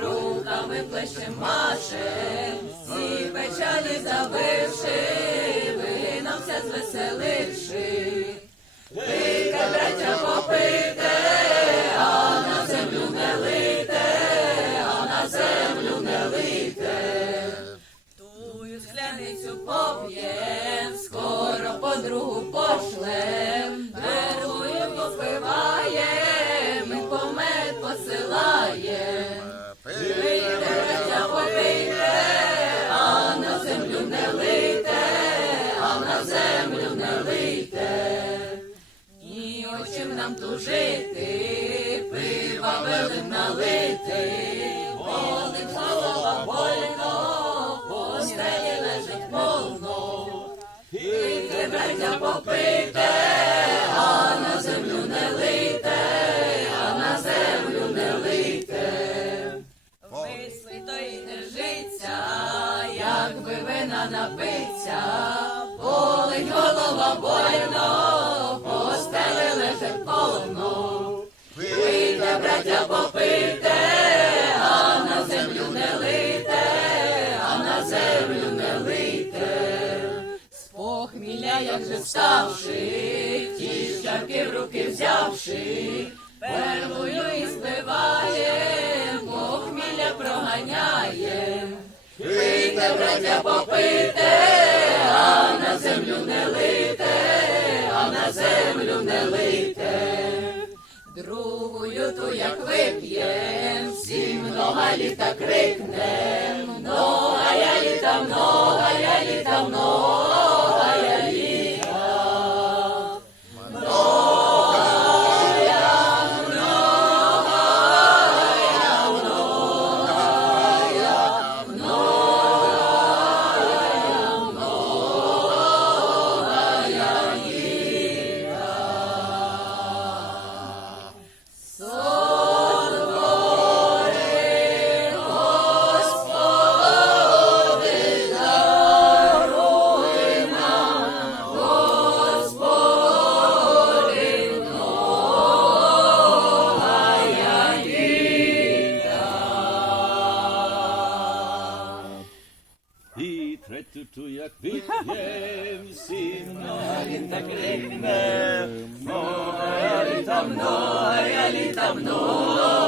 руками плечем машем, всі печалі забивши, на землю не лийте. Ні очим нам тужити, пива велим налити, болить голова больно, постелі лежить повно. Пийте, браття, попийте, якби вина напиться, болить голова больно, постелі лежить повно. Пийте, браття, попийте, а на землю не лийте, а на землю не лийте. З похмілля, як же вставши, ті чарки в руки взявши, первою браття, попите, а на землю не лите, а на землю не лите. Другою ту, як вип'єм, всім много літа крикнем, много я літа, много я літа, много Як вип'єм, всі много літа крикне, много літа, много літа, много літа.